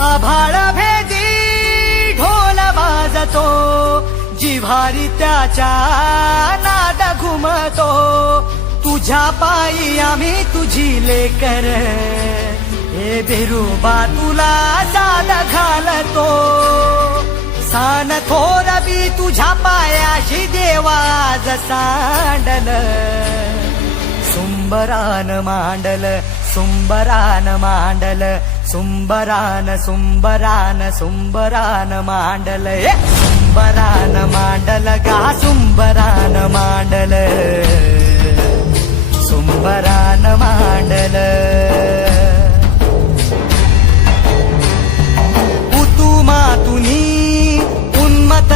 आभाळ भेदी ढोल वाजतो जिव्हारी त्याच्या नाद घुमतो. तुझ्या पायी आम्ही तुझी लेकर हे बिरुबा तुला साद घालतो. सान थोर बी तुझ्या पायाशी देवाज सांडल सुंबरान मांडल सुंबरान मांडल सुंबरान सुंबरान सुंबरान मांडल सुंबरान मांडल गा सुंबरान मांडल सुंबरान मांडल उतुमा तुनी उन्मत